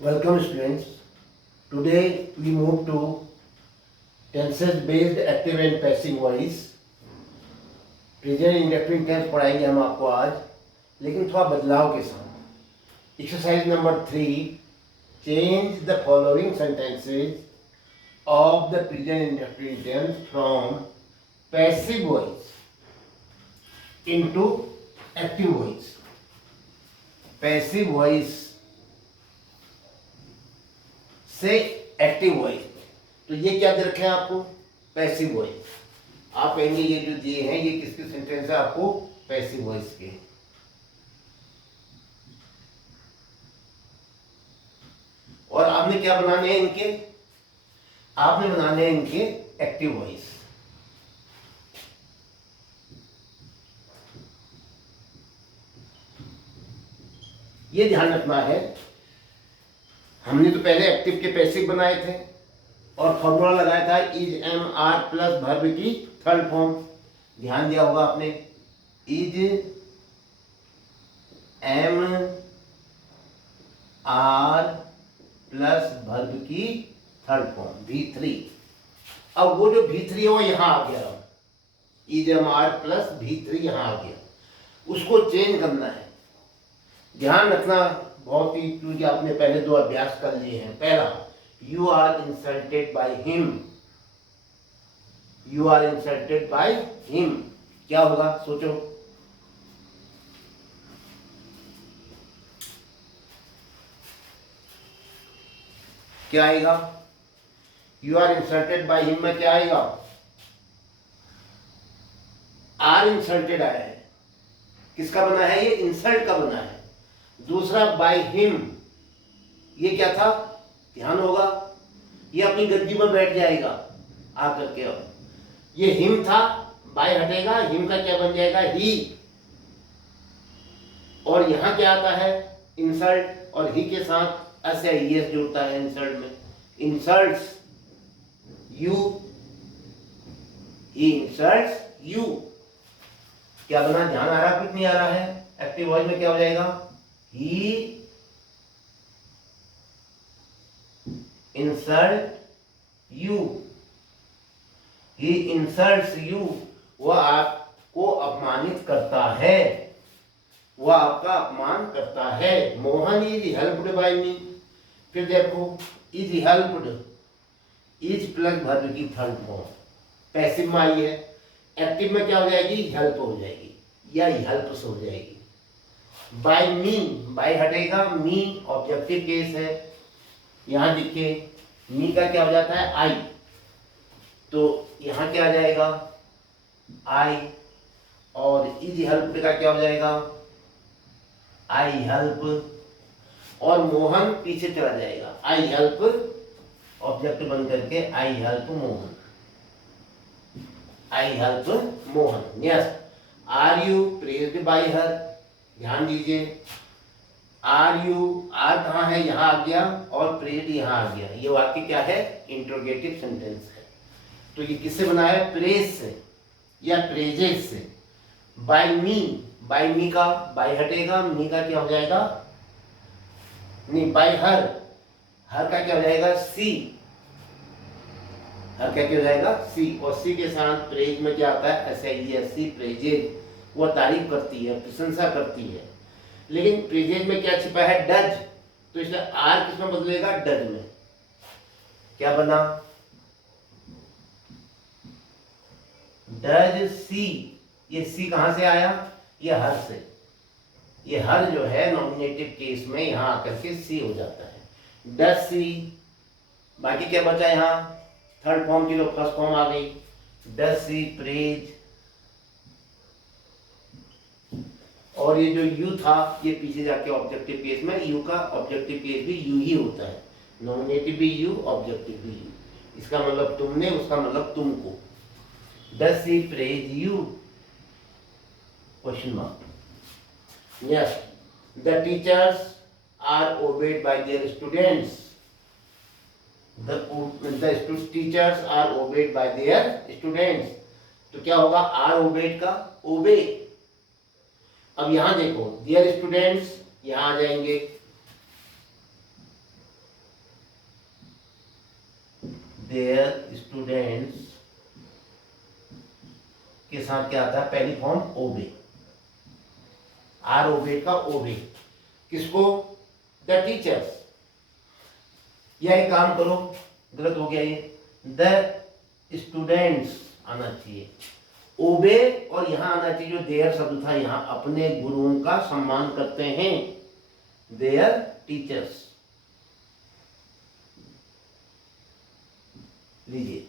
Welcome students. Today we move to tenses based active and passive voice. Present indefinite tense पढ़ाएंगे हम आपको आज, लेकिन थोड़ा बदलाव के साथ। Exercise number 3, change the following sentences of the present indefinite tense from passive voice into active voice. Passive voice से एक्टिव वॉइस। तो ये क्या दे रखे हैं आपको? Passive voice. आप कहेंगे ये जो दिए हैं ये किसके सेंटेंस है आपको? पैसिव वॉइस के। और आपने क्या बनाने हैं इनके? आपने बनाने हैं इनके एक्टिव वॉइस। ये ध्यान रखना है, हमने तो पहले एक्टिव के पैसिव बनाए थे और फॉर्मूला लगाया था is am are plus verb की थर्ड फॉर्म। ध्यान दिया होगा आपने, is am are plus verb की थर्ड फॉर्म V3। अब वो जो V3 है वो यहां आ गया, is am are plus V3 यहां आ गया, उसको चेंज करना है। ध्यान रखना बहुत ही, क्योंकि आपने पहले दो अभ्यास कर लिए हैं। पहला, you are insulted by him. You are insulted by him क्या होगा सोचो? क्या आएगा? You are insulted by him में क्या आएगा? आर इंसल्टेड आया है, किसका बना है? ये इंसल्ट का बना है। दूसरा बाय हिम, ये क्या था? ध्यान होगा, ये अपनी गद्दी में बैठ जाएगा आकर के। अब ये हिम था, बाय हटेगा, हिम का क्या बन जाएगा? ही। और यहां क्या आता है? इंसल्ट, और ही के साथ एस या ईएस जुड़ता है इंसल्ट में। Insults you, he insults you. क्या बना? ध्यान आ रहा कुछ नहीं आ रहा है? एक्टिव वॉइस में क्या हो जाएगा? He insult you, he insults you. वह आपको अपमानित करता है, वह आपका अपमान करता है। मोहन इज हेल्प्ड बाय मी। फिर देखो, is helped, is plus verb की थर्ड फॉर्म पैसिव में आई है। एक्टिव में क्या हो जाएगी? हेल्प हो जाएगी या हेल्प्स हो जाएगी। बाय मी, बाय हटेगा, मी ऑब्जेक्टिव केस है। यहां देखिए, मी का क्या हो जाता है? आई। तो यहां क्या आ जाएगा? आई। और इज हेल्प का क्या हो जाएगा? I help. और मोहन पीछे चला जाएगा, आई हेल्प ऑब्जेक्ट बन करके I help Mohan. I help Mohan. Yes. Are you praised by her. ध्यान दीजिए, आर यू, आर कहाँ है? यहाँ आ गया, और प्रेज्ड यहाँ आ गया। ये वाक्य क्या है? इंट्रोगेटिव सेंटेंस है। तो ये किससे बना है? प्रेज से या प्रेजेस से। बाय मी, बाय मी का बाय हटेगा, मी का क्या हो जाएगा? नहीं, बाय हर, हर का क्या हो जाएगा? सी। हर का क्या हो जाएगा? सी। और सी के साथ प्रेज में क्या आता है? SIES, praises. वह तारीफ करती है, प्रशंसा करती है। लेकिन प्रेजेज में क्या छिपा है? डज। तो इसलिए आर किसमें बदलेगा? डज में। क्या बना? Does she. ये सी कहां से आया? ये हर से। ये हर जो है नॉमिनेटिव केस में यहां आकर के सी हो जाता है। Does she. बाकी क्या बचा यहां? थर्ड फॉर्म की तो फर्स्ट फॉर्म आ गई। Does she praise. और ये जो यू था, ये पीछे जाके ऑब्जेक्टिव केस में, यू का ऑब्जेक्टिव केस भी यू ही होता है। नॉमिनेटिव भी यू, ऑब्जेक्टिव भी यू। इसका मतलब तुमने, उसका मतलब तुमको। Does he praise you? Question mark. Yes, the teachers are obeyed by their students. The teachers are obeyed by their students. तो क्या होगा? are obeyed का obey। अब यहां देखो, their students यहां आ जाएंगे, देयर स्टूडेंट्स के साथ क्या आता है, पहली फॉर्म ओबे, आर ओबे का ओबे, किसको, द टीचर्स। या एक काम करो, गलत हो गया ये, द स्टूडेंट्स आना चाहिए, ओबे और यहां आना चाहिए जो देयर शब्द था, यहां अपने गुरुओं का सम्मान करते हैं, देयर टीचर्स। लीजिए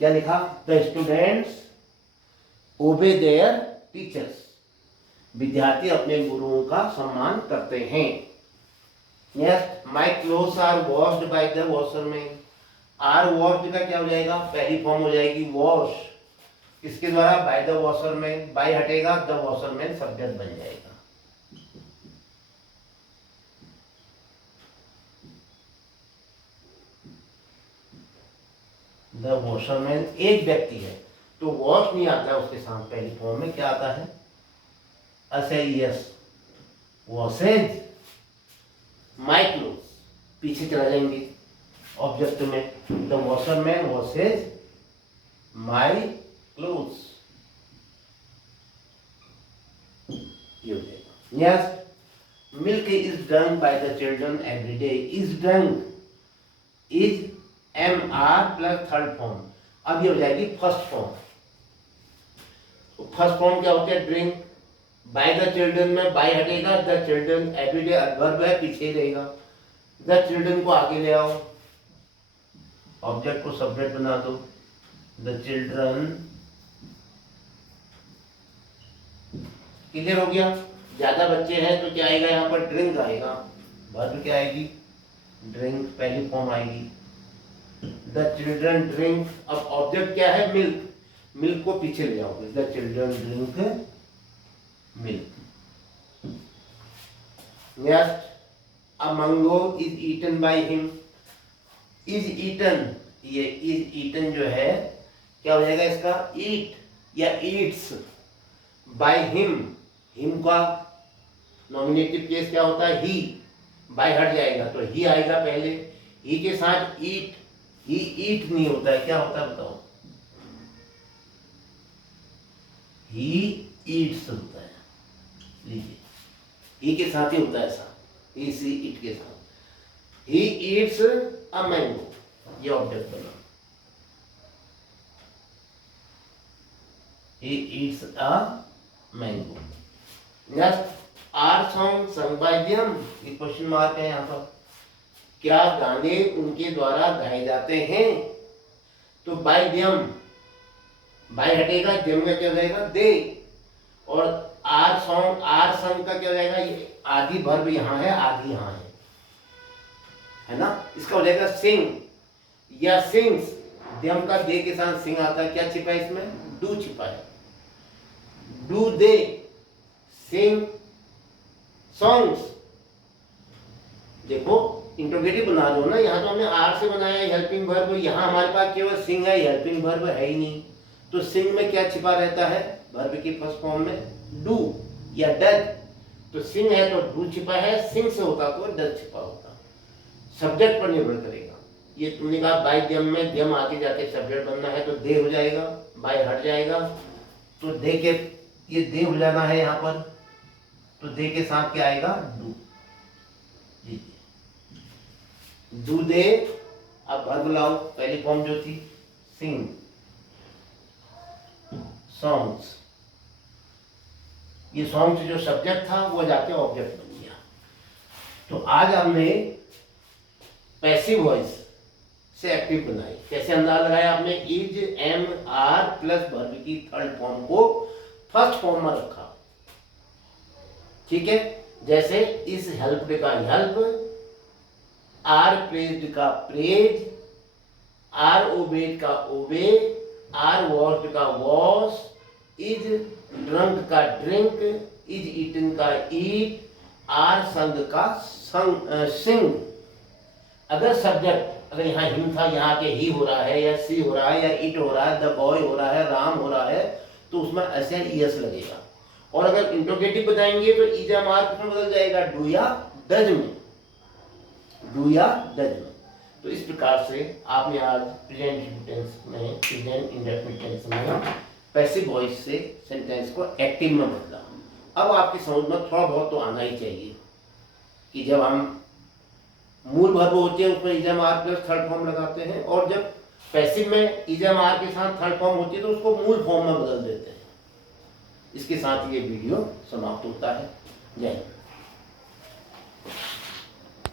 क्या लिखा, the students obey their teachers, विद्यार्थी अपने गुरुओं का सम्मान करते हैं। Next, my clothes are washed by the washerman, are washed का क्या हो जाएगा, पहली फॉर्म हो जाएगी वॉश, किसके द्वारा, बाय द वॉशरमैन, बाय हटेगा, द वॉशरमैन सब्जेक्ट बन जाएगा। द वॉशरमैन एक व्यक्ति है तो वॉश नहीं आता है उसके साथ, पहली फॉर्म में क्या आता है, यस, वॉशेज माई क्लोथ्स, पीछे चला जाएंगे ऑब्जेक्ट में, the washerman washes my clothes, ये हो जाएगा। Next, milk is drunk by the children every day, is drunk, is am are plus third form, अब ये हो जाएगी फर्स्ट फॉर्म। तो फर्स्ट फॉर्म क्या होती है, ड्रिंक, बाय द चिल्ड्रन में बाय हटेगा, द चिल्ड्रन एवरीडे एडवर्ब है, पीछे ही रहेगा, द चिल्ड्रन को आगे ले आओ, ऑब्जेक्ट को सब्जेक्ट बना दो, द चिल्ड्रन, क्लियर हो गया। ज्यादा बच्चे हैं तो क्या आएगा यहाँ पर, ड्रिंक आएगा, वर्ब क्या आएगी, ड्रिंक, पहली फॉर्म आएगी, द चिल्ड्रन ड्रिंक, अब ऑब्जेक्ट क्या है, मिल्क, मिल्क को पीछे ले आओगे, the children drink milk. Next, a mango is eaten by him, is eaten, ये इज ईटन जो है क्या हो जाएगा इसका, ईट या ईट्स, बाय हिम, हिम का नॉमिनेटिव केस क्या होता है, ही, बाय हट जाएगा तो ही आएगा पहले, ही के साथ ईट, ही ईट नहीं होता है, क्या होता है बताओ, ही ईट्स होता है, लीजिए ही के साथ ही होता है ऐसा, ही सी इट के साथ, ही ईट्स अ मैंगो, ये ऑब्जेक्ट बना, he eats a mango. Next, are song sung by them, ये क्वेश्चन मार्क है यहाँ पर, क्या गाने उनके द्वारा गाए जाते हैं, तो बाय देम, बाय हटेगा, देम का क्या हो जाएगा, दे, और आर सॉन्ग, आर संग का क्या हो जाएगा, ये आदि वर्ब यहाँ है, आदि यहाँ है ना, इसका हो जाएगा सिंग या सिंग्स, देम का दे के साथ सिंग आता है, क्या छिपा है इसमें, डू छिपा है, डू दे सिंग सॉन्ग्स। देखो इंट्रोगेटिव बना दो ना, यहाँ तो हमने आर से बनाया हेल्पिंग वर्ब, यहाँ हमारे पास केवल सिंग है, हेल्पिंग वर्ब है ही नहीं, तो सिंग में क्या छिपा रहता है, वर्ब की फर्स्ट फॉर्म में डू या डज, तो सिंग है तो डू छिपा है, सिंग से होता तो डज छिपा होता, सब्जेक्ट पर निर्भर करेगा। ये तुमने कहा बाय देम में, देम आगे जाके सब्जेक्ट बनना है तो दे हो जाएगा, बाय हट जाएगा तो दे के, ये दे हो जाना है यहाँ पर, तो दे के साथ क्या आएगा, डू, डू दे, अब वर्ब लाओ, पहली फॉर्म जो थी सिंग, सॉन्ग्स, ये सॉन्ग्स जो सब्जेक्ट था वो जाके ऑब्जेक्ट बन गया। तो आज हमने पैसिव वॉइस से एक्टिव बनाई, कैसे अंदाज लगाया आपने, is am are plus verb की थर्ड फॉर्म को फर्स्ट फॉर्म में रखा, ठीक है, जैसे इस हेल्प्ड का हेल्प, आर प्रेज्ड का प्रेज, आर ओबेड का ओबे, आर वॉश्ड का वॉश, इज ड्रंक का ड्रिंक, इज ईटन का ईट, आर संग का सिंग। अगर सब्जेक्ट, अगर यहाँ हिम था, यहाँ के ही हो रहा है या सी हो रहा है या इट हो रहा है, द बॉय हो रहा है, राम हो रहा है, तो उसमें ऐसे यस लगेगा। और अगर इंट्रोगेटिव बताएंगे तो इजा मार्क में बदल जाएगा, डू या डज में, डू या डज में। तो इस प्रकार से आपने आज प्रेजेंट टेंस में, प्रेजेंट इंडेफिनिट टेंस में पैसिव वॉइस से सेंटेंस को एक्टिव में बदला। अब आपकी समझ में थोड़ा बहुत तो आना ही चाहिए कि जब हम मूल वर्ब होते हैं उसमें is am are plus third form लगाते हैं, और जब पैसिव में इजम आर के साथ थर्ड फॉर्म होती है तो उसको मूल फॉर्म में बदल देते हैं। इसके साथ ये वीडियो समाप्त होता है। जय हिंद।